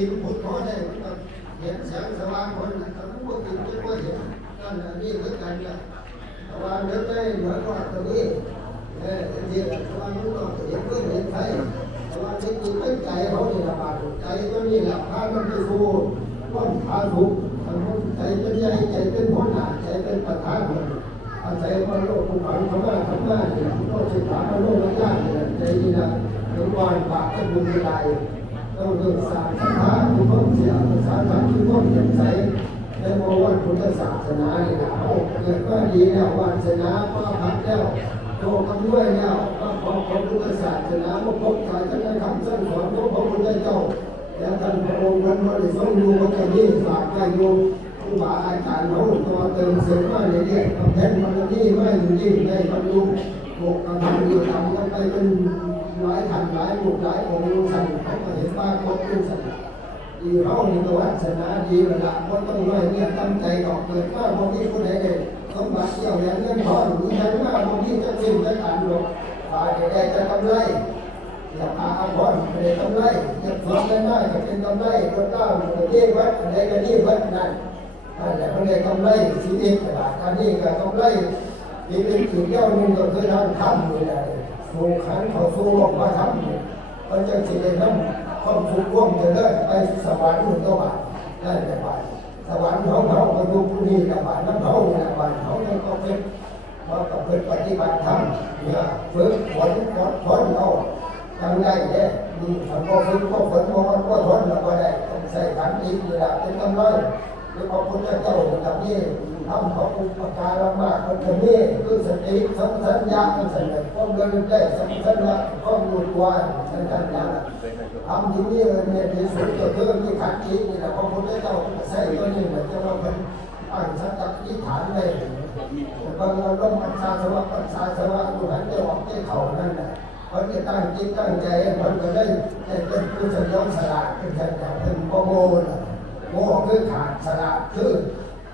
กินพุทโธได้เห็นแสงสว่างคนถ้าผู้กินจะไม่เห็นนั่นนี่เหมือนกันนะสว่างเดินได้เหมือนว่าตรงนี้เดี๋ยวสว่างรู้ว่าเห็นเพื่อนเห็นใครสว่างที่กินตั้งใจเขาเนี่ยละบาดใจก็นี่แหละพามันไปสู่ต้นพาถูกใจเป็นใหญ่ใจเป็นหัวหน้าใจเป็นประธานอาศัยพระโลกผู้ฝังธรรมะธรรมะเนี่ยก็ศึกษาพระโลกญาติเนี่ยใจนี่นะถึงวันปากก็บุญใดต้องศึกษาศรัทธาทุกคนเสียศึกษาธรรมทุกคนเห็นใจในโมวันพุทธศาสนาเนี่ยเขาเกิดก็ดีแล้ววาสนาก็พักแล้วโตกันด้วยแล้วก็ขอพระพุทธศาสนาพระพุทธศาสนาคำสั่งสอนของพระพุทธเจ้าแล้วท่านพระองค์ท่านบริสุทธิ์อยู่กับที่ฝากใจโยมครูบาอาจารย์เขาตัวเติมเสริมมาเรื่อยๆกับแผ่นมันนี่ไม่อยู่นิ่งในบรรลุโลกกำลังอยู่ทำกันไปเป็นหลายทันหลายบุกหลายองค์ลุงสั่งเขาก็เห็นว่าครบลุงสั่งดีเขาในตัวศาสนาดีระดับว่าต้องไม่เนี่ยตั้งใจออกเกิดว่าบางทีคนไหนเด็กสมบัติเที่ยวแหวนเงินทองหรือใช้ว่าบางทีจะสิ้นจะขาดหลงฝ่ายใดจะกำไรอย่าพาอาภรณ์ไม่ได้กำไรจะสอนได้ก็เป็นกำไรคนเก้าคนเยี่ยวัดอะไรก็ยี่วัดนั่นแต่คนใดกำไรชีวิตกระดาษอันนี้ก็กำไรที่เป็นสิ่งเดียวนึงก็คือทางธรรมนี่แหละสู่ขันเขาสู่โลกมาทำเนี่ยเขาจะสิได้นำความสุขร่วมจะเลิศไปสวรรค์หนึ่งตัวบาทนั่นแหละบาทสวรรค์ของเขาก็อยู่ที่นี่กับบาทน้ำเขาเนี่ยบาทเขาเนี่ยก็เป็นว่าก็เป็นปฏิบัติธรรมเนี่ยฝึกฝนอดทนเอาทำได้เนี่ยมีฝนก็ฝึกก็ฝนก็ทนแล้วก็ได้ต้องใส่ขันอีกนี่แหละเป็นกำลังหรือพระพุทธเจ้าแบบนี้ทำของอุปการะมากคนจะมีคือสติสัญญาเป็นสัญญาความเดินได้สัญญาความหลุดวายสัญญาทำที่นี่เนี่ยที่สุดก็คือที่ขันจิตนี่แหละพระพุทธเจ้าใส่ตัวนี้เหมือนจะว่าเป็นอ่านสัจจะที่ฐานเลยบางเราต้องปัญชาสวะอยู่หันจะออกที่เขานั่นแหละเขาจะตั้งจิตตั้งใจมันก็ได้เป็นผู้สยองสละเป็นสัญญาเป็นโมโง่คือขาดสละคือ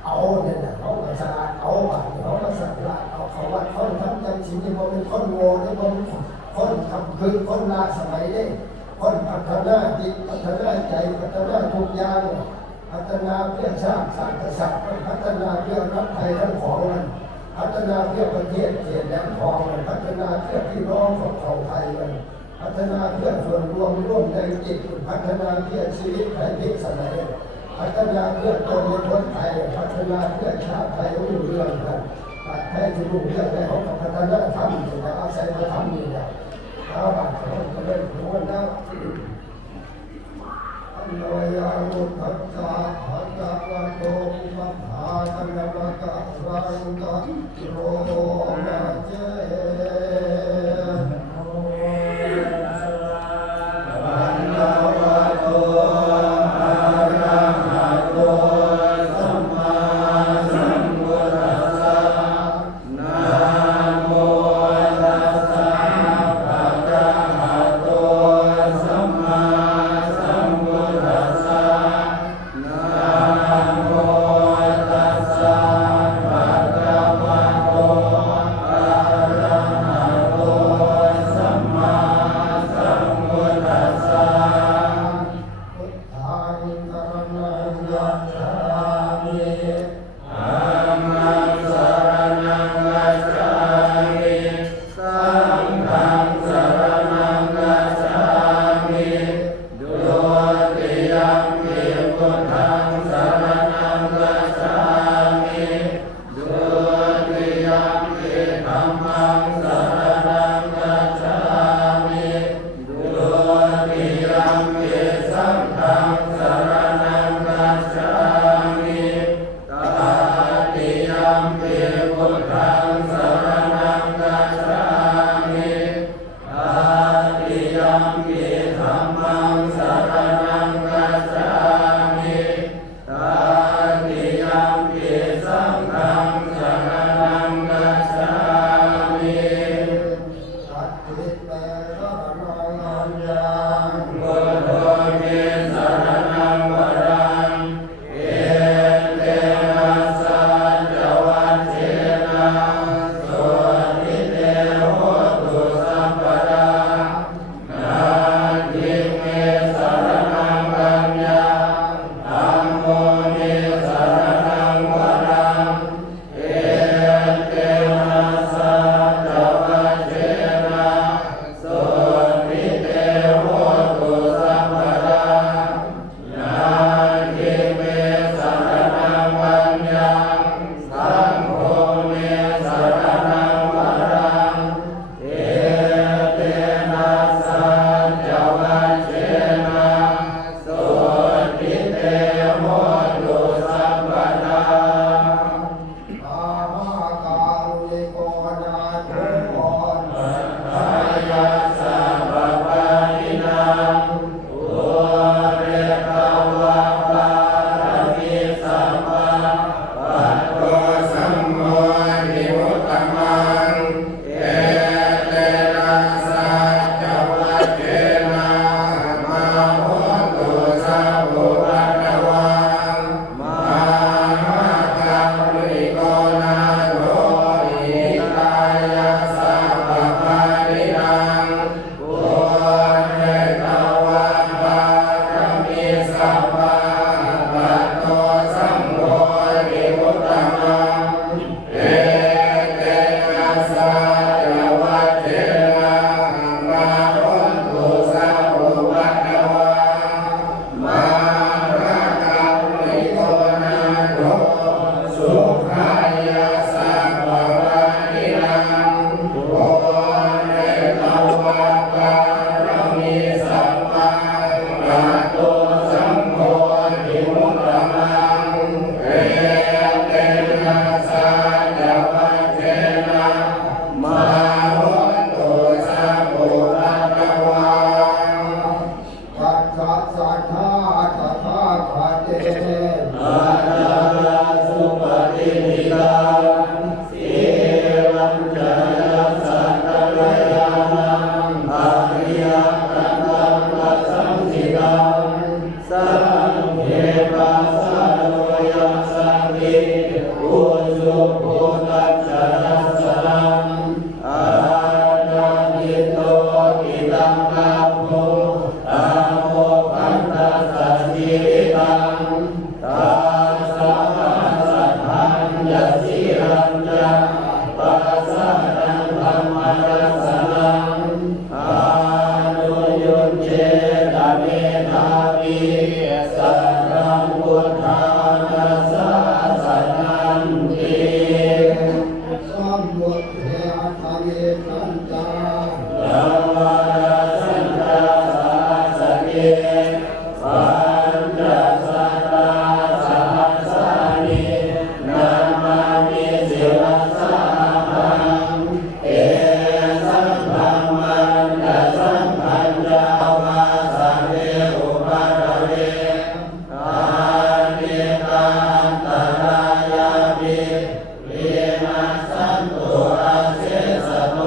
เอาเนี่ยเขาก็สละเอาไปเขาก็สละเอาเขาว่าคนทำจำสิ่งที่มันเป็นคนโง่ที่มันคนทำคือคนลาสมัยนี้คนพัฒนาจิตพัฒนาใจพัฒนาทุกอย่างพัฒนาเพื่อชาติศาสตร์กษัตริย์พัฒนาเพื่อรัฐไทยทั้งของมันพัฒนาเพื่อประเทศเขียนแดนทองมันพัฒนาเพื่อพี่น้องของชาวไทยมันพัฒนาเพื่อส่วนรวมร่วมในจิตพัฒนาเพื่อชีวิตไทยพิสมัยพัฒนาเพื่อตนในคนไทยพัฒนาเพื่อชาติไทยรุ่งเรืองกันแท้ที่รุ่งเรืองได้ของพัฒนาธรรมแต่อาศัยมาทำนี่แหละชาวบ้านเขาก็เล่นหัวหน้าอันโนยาลุทัตตาหัตถะวะโตอุปภาคันวะกะวะรุกะโรมาเจ อาณานิโตกิตังนาโมอาโมคันตัสสะจิริตังตาสัมมาสัทธัญญะสิรัญจังปัสสะนังธัมมรัสสนังอานุยุญเชตเมธาวิสัพพังพุทธานัสสะสนันติสัมมุทเทอัตถเวสันตาธัมมาราสันตาสาสเกปัญจสัตตาสหัสสานินามามิสิวัสสะหังเอสัมภัมมันตสัมพัญญาวาสัพเพอุปัฏฐเวอานิตันตรายาภิวินัสสันตุอาเสสโต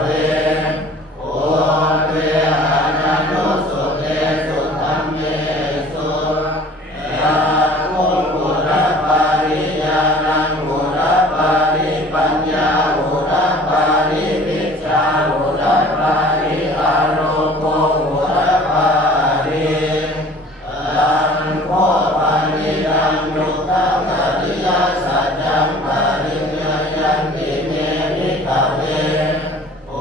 เวโอเวหานานุสุเตสุธัมเมสุยาโมกุระปาริญาณังกุระปาริปัญญากุระปาริวิชชากุระปาริอาโรโกกุระปาริตังโคปานิยังนุตังอริยสัจจังปาริญญายันติเมวิกเวโอ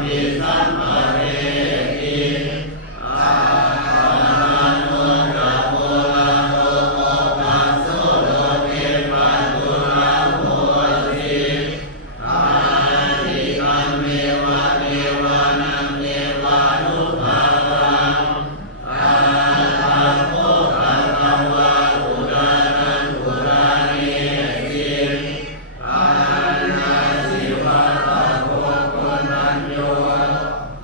มิสัมภเวทิอาหันโนกัมโมลาโภโมปัสโสโลเกปันตุระโหสิอาทิกัมเมวะเทวานังเทวานุภาวังอาหังโมกังกังวะอุดานังอุรานิสิอานาสิวะตะโกโกนัญโยอ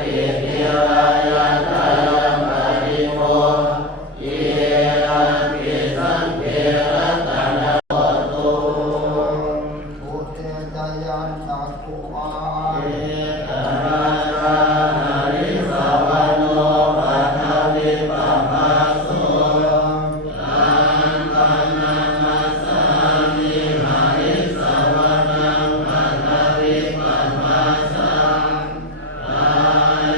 ติทิรายะทายังปริโภเยอังกิสังเกรัตนะโตตุ โอเตจายันตักขุอา เอตระระหะริสาวโนปัทวิปัมมาโสตังตันนามัสสามิหะริสาวนังปัทวิปัมมาสังกาย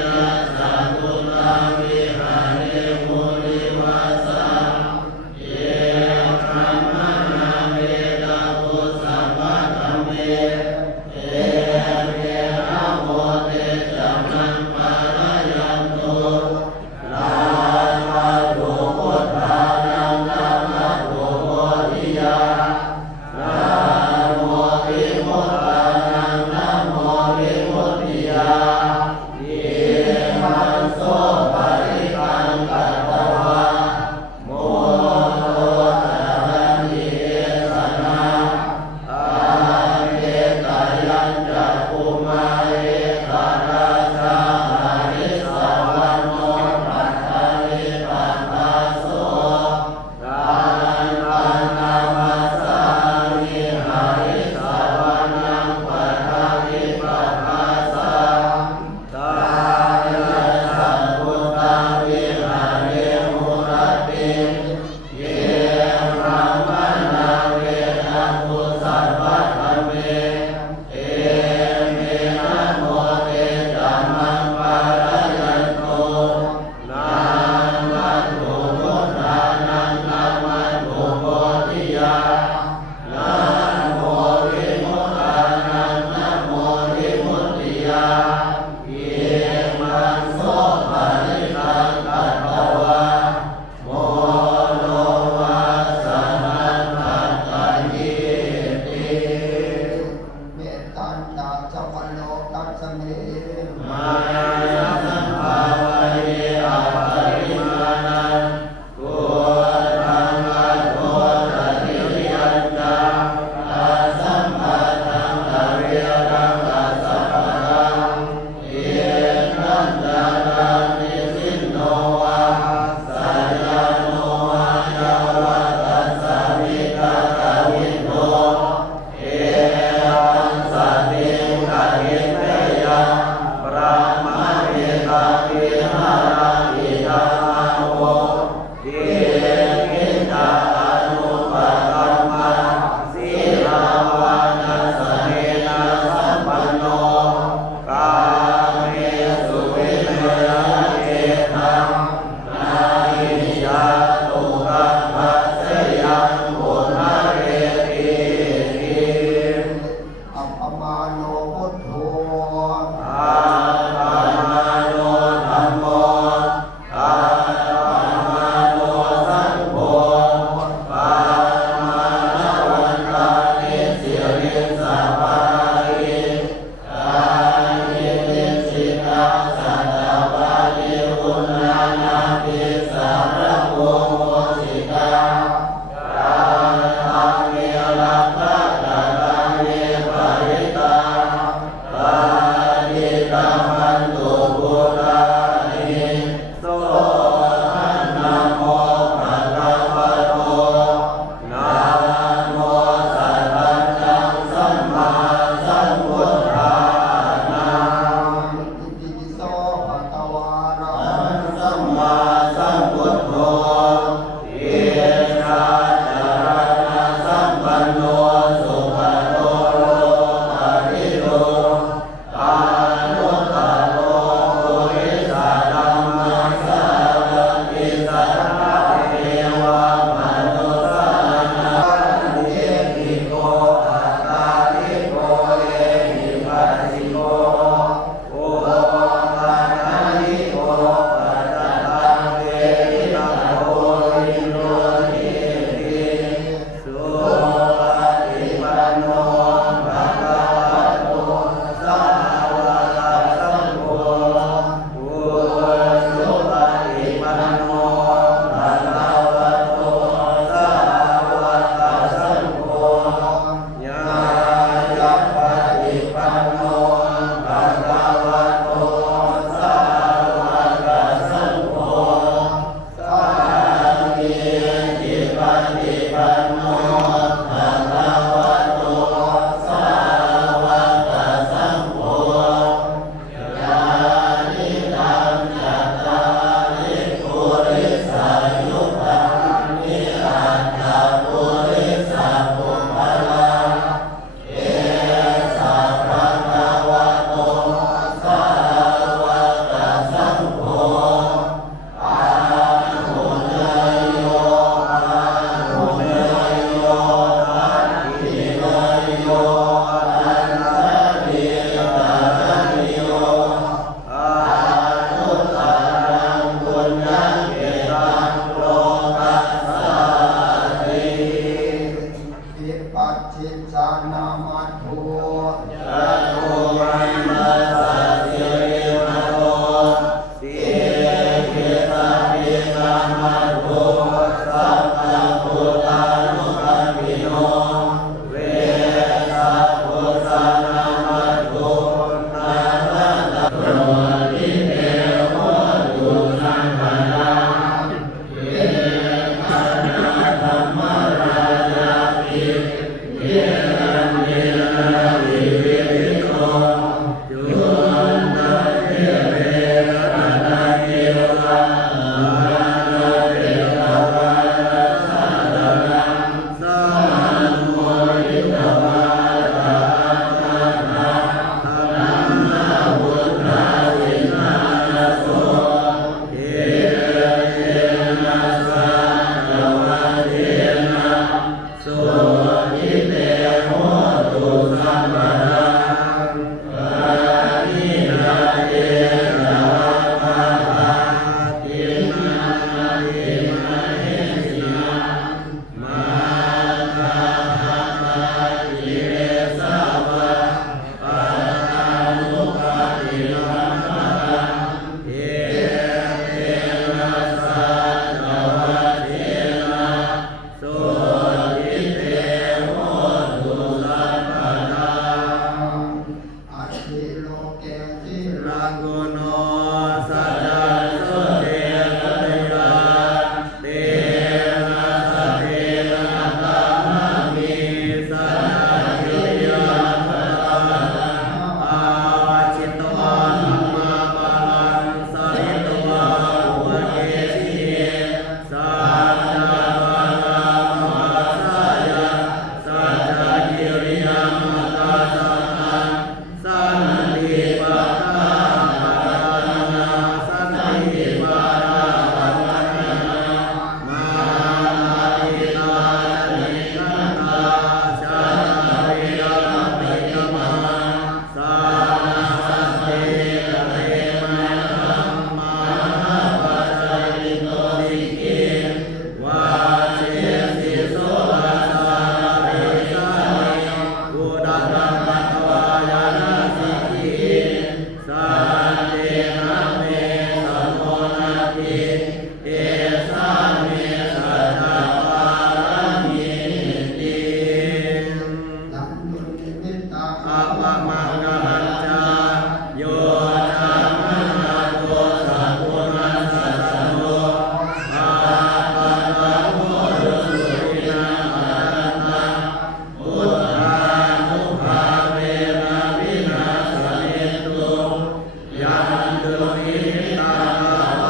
ดุลิตังภว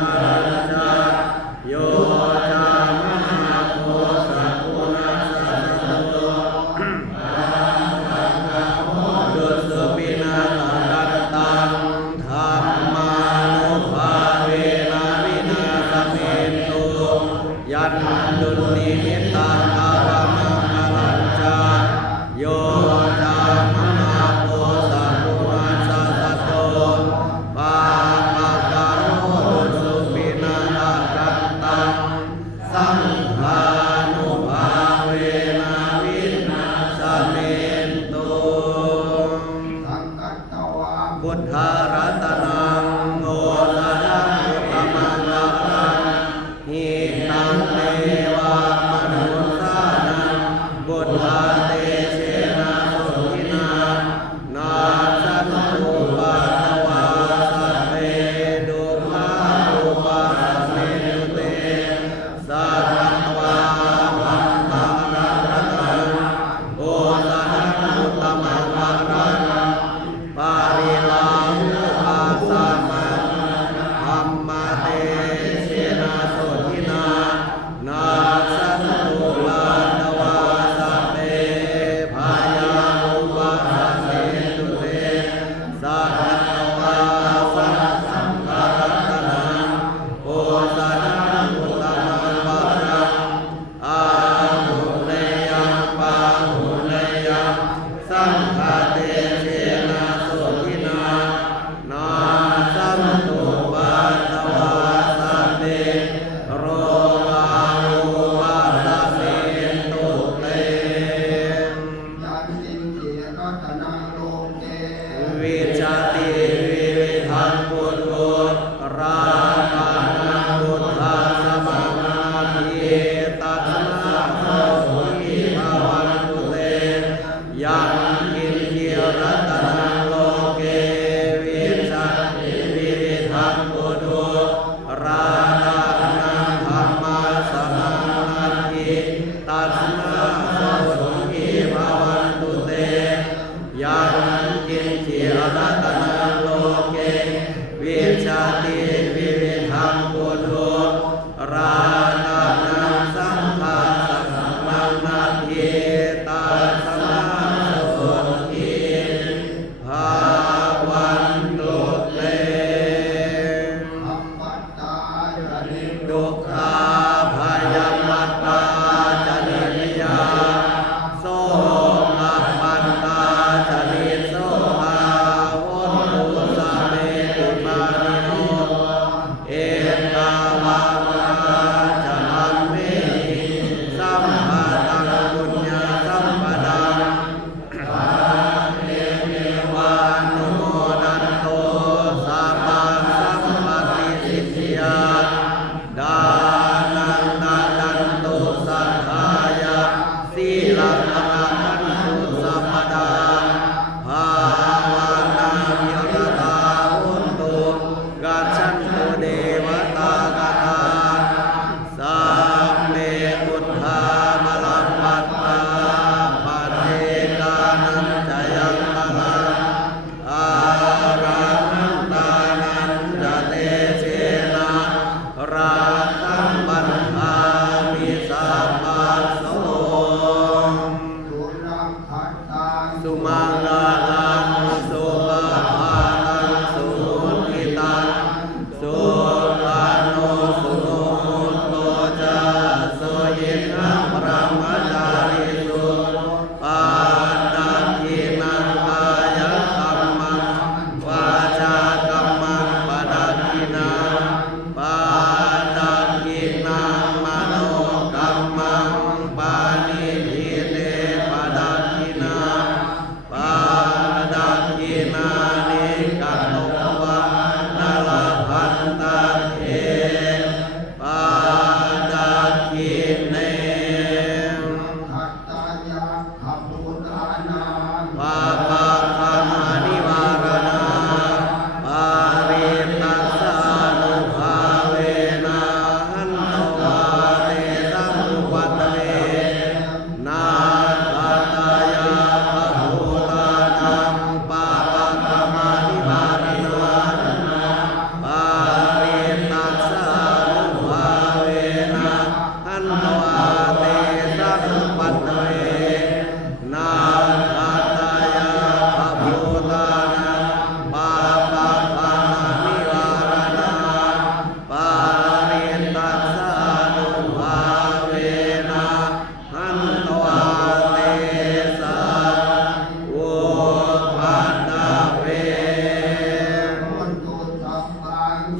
มะรัจจาโยจามหาโพสัพพุนัสสะสะโตดุสุปินาตันตังธัมมานุภาเวนะวินาศเมตุยันดุลิตังภวมะรัจจาโยจามหาโพสัพพุนัสสะสะโตปาปะกะโรดุสุปินาตันตังสังฆานุภาเวนะวินาศเมตุ สังกัตตวา พุทธารัตนังโอสถังอุตมังลาภังหิตังเทวามนุสสานังบุตตาเตเชนะสุขินานาสันตุปาตวาสัพเพดุมาตุปาสัพเพตุเตสัพพะวาพันธะรัตนังโอสถังอุตมังลาภังปาริลาหุอาสามังธัมมาเตเชนะโสทินานาสันตุลาตวาสัพเพพายานุปาสัพเพตุเตสัพพะวาสังฆรัตนังโอสถังอุตมังวารังอาหุเนยังปาหุเนยังสังฆาเตเชนะโสทินานาสัมตุปาตวาสัพเพโรกาโยปาสัพเพตุเต ยันติเจรัตนังโลเก วิจติวิริทังพุทโธราปานังพุทธาสมังนาทิตัสมาโสสุขีภวันตุเตยังกินเกียรัตนังโลเกวิจติวิริทังพุทโธราปานังธัมมาสมังนาทิตัสมาโสสุขีภวันตุเตยังกินเกียรัตนังโลเกวิจติวิริทังพุทโธรานานังสังฆาสังฆังนาทิตัสมาโสทิภาวันตุเต อัปปัตตาจริ ดุขาพยามัตตาจริยาโสอัปปันตาจริโสภาวุตุสะเมตุมานิโน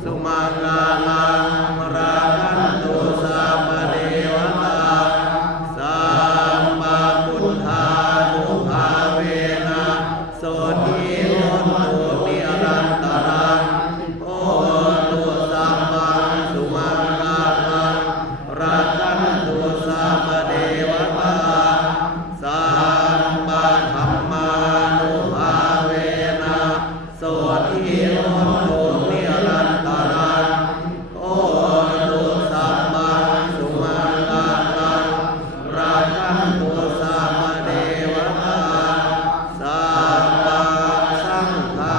สุมังคลังราคันตุสัพพเทวตาสัมมาพุทธานุภาเวนะโสทิโหตุนิรันตรังโอตุสัมมังสุมังคลังราคันตุสัพพเทวตาสัมมาธัมมานุภาเวนะโสทิโหตุนิรันตรังโอตุสัมมังสุมังคลังราคันตุสัพพเทวตาสัมมาสังฆา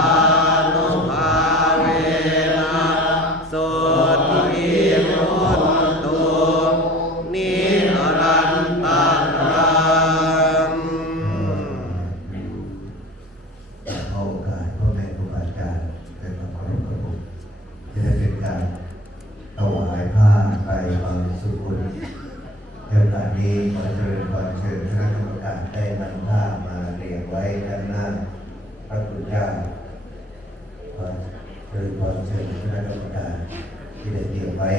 นุภาเวนะโสทิโหตุนิรันตรัง ขอโอกาสพ่อแม่ครูบาอาจารย์เป็นความเคารพกระบุจะได้เป็นการถวายผ้าไตรบังสุกุลในโอกาสนี้ขอเชิญเชิญคณะกรรมการได้นำผ้ามาเรียงไว้ด้านหน้าพระคุณเจ้าขอเชิญเชิญคณะกรรมการที่ได้เตรียมไว้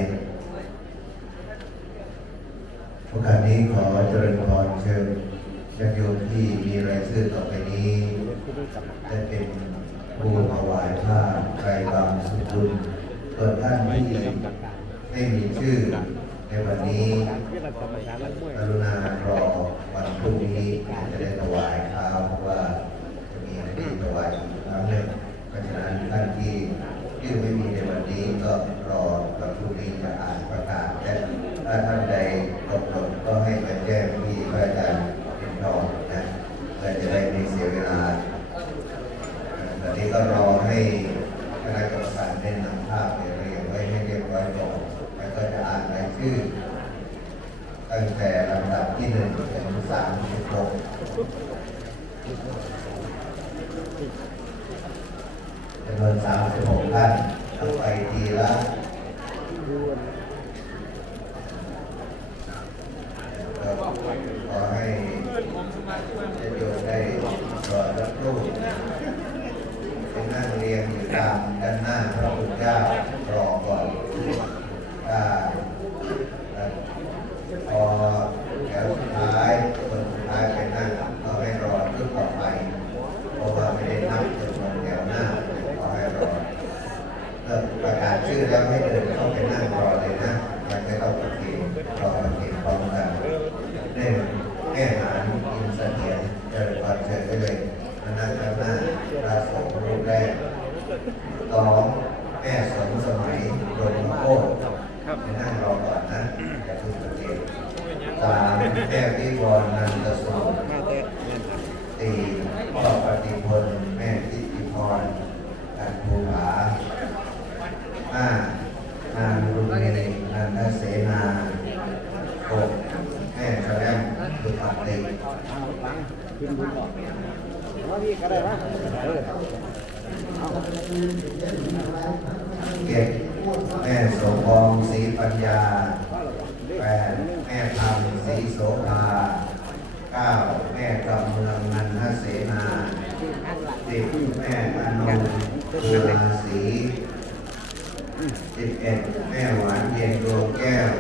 โอกาสนี้ขอเจริญพรเชิญญาติโยมที่มีรายชื่อต่อไปนี้ได้เป็นผู้ถวายผ้าไตรบังสุกุลส่วนท่านที่ไม่มีชื่อในวันนี้กรุณารอวันพรุ่งนี้จะได้ถวายข้าวเพราะว่าจะมีที่ถวายอีกครั้งหนึ่งเพราะฉะนั้นท่านที่ชื่อไม่มีในวันนี้ก็รอวันพรุ่งนี้จะอ่านประกาศและถ้าท่านใดตกหล่นก็ให้มาแจ้งที่พระอาจารย์เป็นทองนะเพื่อจะได้ไม่เสียเวลาตอนนี้ก็รอให้คณะกรรมการได้นำภาพไปเรียงไว้ให้เรียบร้อยก่อนแล้วก็จะอ่านรายชื่อตั้งแต่ลำดับที่1ถึง36จำนวน36ท่านเอาไปทีละขอให้จะโยมได้รอสักครู่เป็นนั่งเรียงอยู่ตามด้านหน้าพระพุทธเจ้ารอก่อนถ้าพอแถวสุดท้ายคนสุดท้ายไปนั่งก็ให้รอชุดต่อไปเพราะว่าไม่ได้นับจำนวนแถวหน้าขอให้รอประกาศชื่อแล้วให้เดินเข้าไปนั่งรอเลยนะยังไม่ต้องประเคนรอประเคนพร้อมกันได้แม่หารอินเสถียรเจริญพรเชิญได้เลยนั่งข้างหน้าพระสงฆ์รูปแรก2แม่สมสมัยโดมโคตรไปนั่งรอก่อนนะอย่าเพิ่งประเคน3แม่วิวรนันทสูตร4พ่อปฏิพลแม่ทิติพรการภูผา5นางรุเมณีนันทเสนา6แม่แสลมสุภาติเก็บแม่โสพองศรีปัญญา8แม่ธรรมศรีโสภา9แม่กำเมืองนันทเสนา10แม่อนงตุลาศรี11แม่หวานเย็นดวงแก้ว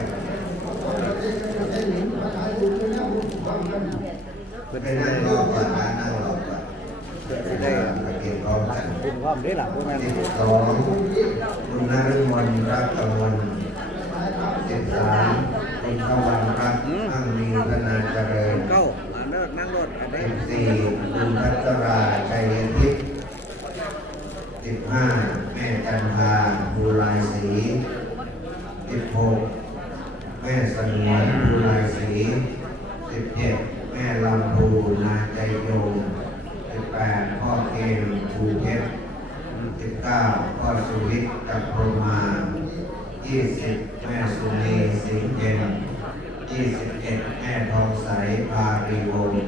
ไปนั่งรอก่อนนะนั่งรอก่อนจะได้มาเก็บพร้อมกัน12คุณนฤมลรักกมล13คุณขวันรักมั่งมีธนาเจริญ14คุณพัชราชัยทิพย์15แม่จันทาภูลายศรี16แม่สนวนภูลายศรี17แม่ลำพูนาใจโยม18พ่อเกมภูเพชร19พ่อสุวิทย์จักรพรหมา20แม่สุนีสิงห์เย็น21แม่ทองใสพารีวงศ์